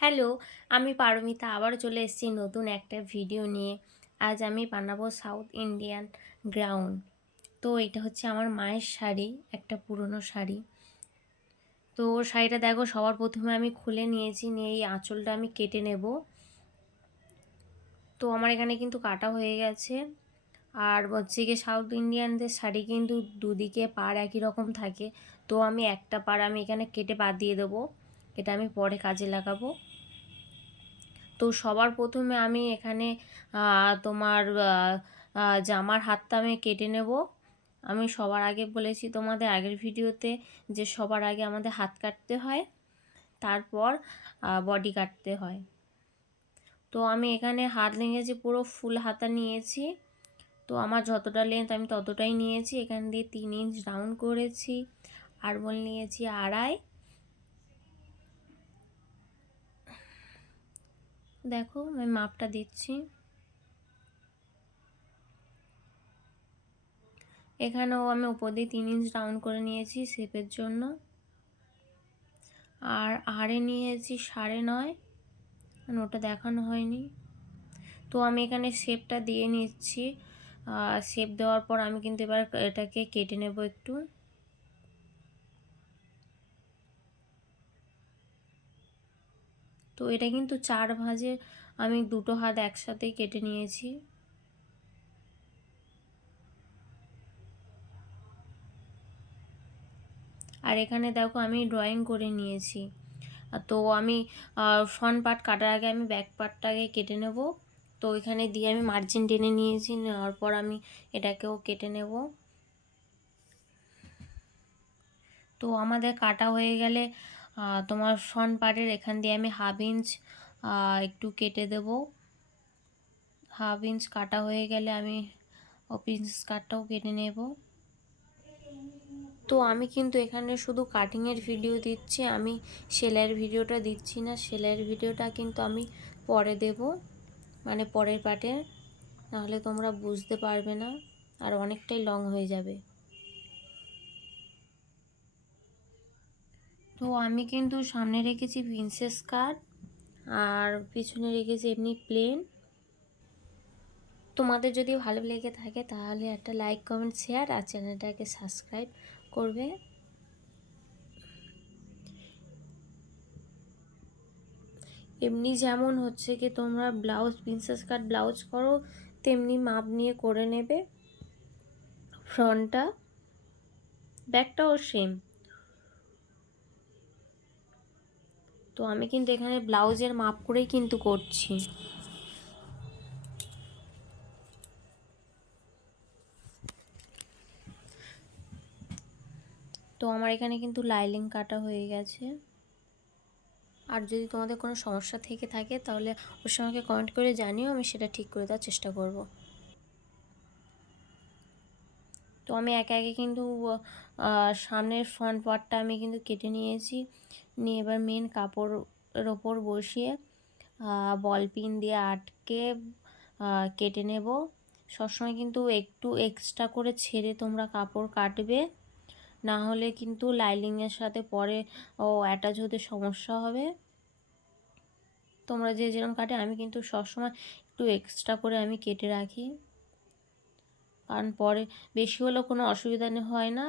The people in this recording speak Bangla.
হ্যালো, আমি পারমিতা আবারও চলে এসেছি নতুন একটা ভিডিও নিয়ে। আজ আমি বানাবো সাউথ ইন্ডিয়ান গাউন। তো এটা হচ্ছে আমার মায়ের শাড়ি, একটা পুরনো শাড়ি। তো শাড়িটা দেখো, সবার প্রথমে আমি খুলে নিয়েছি, নিয়ে এই আঁচলটা আমি কেটে নেব। তো আমার এখানে কিন্তু কাটা হয়ে গেছে। আর হচ্ছে গিয়ে সাউথ ইন্ডিয়ানদের শাড়ি কিন্তু দুদিকে পাড় একই রকম থাকে। তো আমি একটা পাড় আমি এখানে কেটে বাদ দিয়ে দেবো, এটা আমি পরে কাজে লাগাবো। তো সবার প্রথমে আমি এখানে তোমার জামার হাতটা আমি কেটে নেব। আমি সবার আগে বলেছি তোমাদের আগের ভিডিওতে যে সবার আগে আমাদের হাত কাটতে হয়, তারপর বডি কাটতে হয়। তো আমি এখানে হাত লেগেছে পুরো ফুল হাতা নিয়েছি। তো আমার যতটা লেন্থ আমি ততটাই নিয়েছি। এখান দিয়ে 3 ইঞ্চ রাউন্ড করেছি, আরমোল নিয়েছি 2.5। দেখো আমি মাপটা দিচ্ছি। এখানেও আমি উপর দিয়ে 3 ইঞ্চ রাউন্ড করে নিয়েছি শেপের জন্য। আর আড়ে নিয়েছি 9.5, ওটা দেখানো হয়নি। তো আমি এখানে শেপটা দিয়ে নিচ্ছি। শেপ দেওয়ার পর আমি কিন্তু এবার এটাকে কেটে নেব একটু। তো এটা কিন্তু 4 ভাঁজে আমি দুটো হাত একসাথেই কেটে নিয়েছি। আর এখানে দেখো আমি ড্রয়িং করে নিয়েছি। তো আমি ফ্রন্ট পার্ট কাটার আগে আমি ব্যাক পার্টটাকে কেটে নেব। তো এখানে দিয়ে আমি মার্জিন টেনে নিয়েছি, নেওয়ার পর আমি এটাকেও কেটে নেব। তো আমাদের কাটা হয়ে গেলে তোমার ফ্রন্ট পার্টের এখান দিয়ে আমি 1/2 ইঞ্চ একটু কেটে দেব। 1/2 ইঞ্চ কাটা হয়ে গেলে আমি পিস কাটটাও কেটে নেব। তো আমি কিন্তু এখানে শুধু কাটিংয়ের ভিডিও দিচ্ছি, আমি সেলাইয়ের ভিডিওটা দিচ্ছি না। সেলাইয়ের ভিডিওটা কিন্তু আমি পরে দেব, মানে পরের পার্টে, নাহলে তোমরা বুঝতে পারবে না আর অনেকটাই লং হয়ে যাবে। তো আমি কিন্তু সামনে রেখেছি প্রিন্সেস কাট আর পিছনে রেখেছি এমনি প্লেন। তোমাদের যদি ভালো লেগে থাকে তাহলে একটা লাইক, কমেন্ট, শেয়ার আর চ্যানেলটাকে সাবস্ক্রাইব করবে। এমনি যেমন হচ্ছে কি তোমরা ব্লাউজ প্রিন্সেস কাট ব্লাউজ করো, তেমনি মাপ নিয়ে করে নেবে। ফ্রন্টটা ব্যাকটাও সেম। তো আমি কিন্তু এখানে ব্লাউজের মাপ করেই কিন্তু করছি। তো আমার এখানে কিন্তু লাইনিং কাটা হয়ে গেছে। আর যদি তোমাদের কোনো সমস্যা থেকে থাকে তাহলে ওর সঙ্গে কমেন্ট করে জানিও, আমি সেটা ঠিক করে দেওয়ার চেষ্টা করব। তো আমি একে একে কিন্তু সামনের ফ্রন্ট পার্টটা আমি কিন্তু কেটে নিয়েছি। নিয়ে এবার মেন কাপড়ের ওপর বসিয়ে বল পিন দিয়ে আটকে কেটে নেব। সবসময় কিন্তু একটু এক্সট্রা করে ছেড়ে তোমরা কাপড় কাটবে, না হলে কিন্তু লাইনিংয়ের সাথে পরে অ্যাটাচ হতে সমস্যা হবে। তোমরা যে যেরকম কাটে, আমি কিন্তু সবসময় একটু এক্সট্রা করে আমি কেটে রাখি, কারণ পরে বেশি হলেও কোনো অসুবিধা হয় না।